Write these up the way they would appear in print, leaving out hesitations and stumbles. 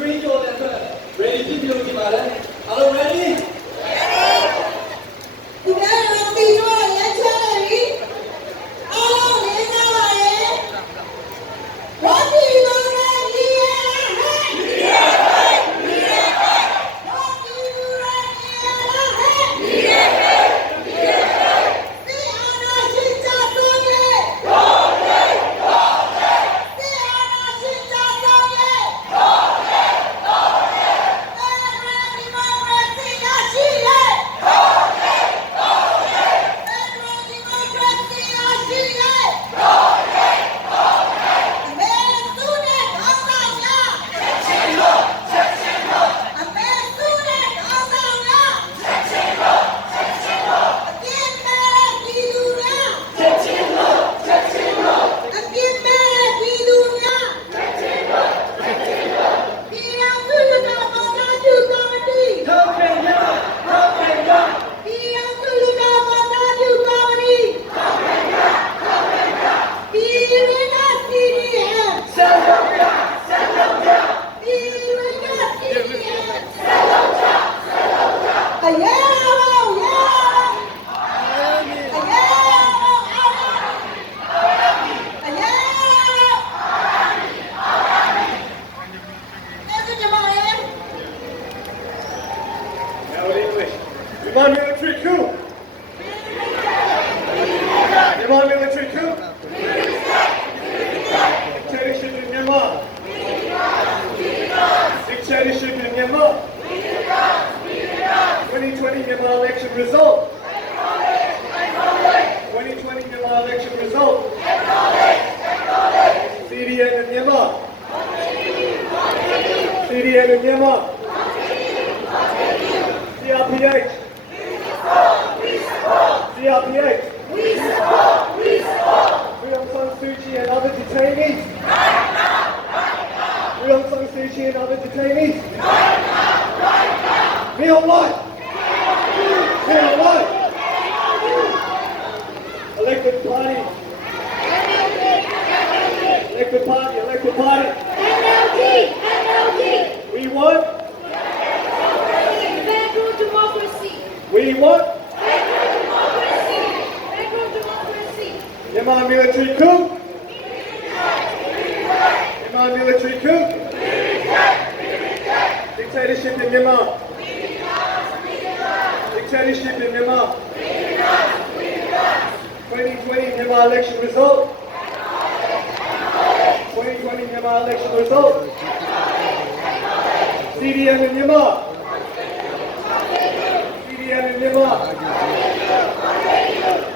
3ကျော်တဲ့အတွက် ready ဖြစ်ပြီးလို့ဒီပါလဲအားလုံး ready ဒီနေ့တော့ဒီတော့လက်ချပြီအားလုံးလေးစားပါရဲ့ဘာဒီလိုလဲဒီရဲ့ဟဲ့ဒီရဲ့ဒီရဲ့ဘာဒီလိုလဲဒီရဲ့ဟဲ့ဒီရဲ့ဒီအာနာရှိချတော်ရဲ့တော်ရဲ့တော်ရဲ့ဒီအာနာရှိချတော်ရဲ့တော်ရဲ့တော်ရဲ့ဒီမိုကရေစီရရှိရဲ့Myanmar military coup! Myanmar military coup! Dictatorship in Myanmar! Dictatorship in Myanmar! 2020 Myanmar election result! 2020 Myanmar election result! CDM in Myanmar! CDM in Myanmar! CRPH! CRPH! We support! Free Aung San Suu Kyi and other detainees! Free Aung San Suu Kyi and other detainees! Kneel what? Kneel what? Elected party! Elected party! Elected party! NLD! We want? Federal democracy! We want? Federal democracy! Myanmar military coup! Myanmar military coup! Dictatorship in Myanmar! Dictatorship in Myanmar! 2020 Myanmar election result! 2020 Myanmar election result! CDM in Myanmar! CDM in Myanmar!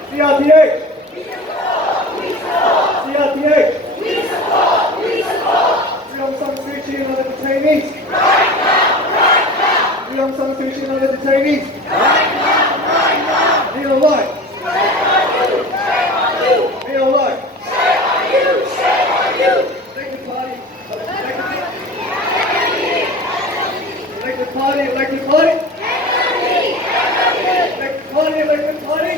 CRPH! CRPH! Free Aung San Suu Kyi and other detainees! Free Aung San Suu Kyi and other detainees! Kneel alive! Kneel alive! Elected party! Elected party! Elected party! Elected party! Elected party!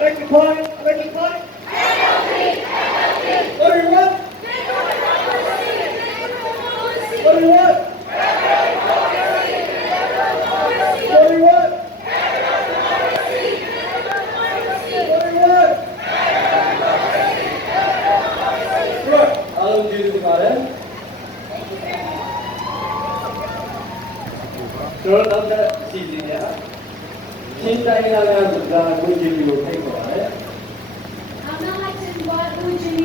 Elected party! Elected party! What do you want? What do you want? What do you want? What do you want? Right. အားလုံးကျေးဇူးတင်ပါတယ်ကျွန်တော်နောက်ထပ်အစီအစဉ်တွေဟာချင်းတိုင်းသားများကကိုကြည့်ပြီးလို့ဖိတ်ခေါ်ပါတယ်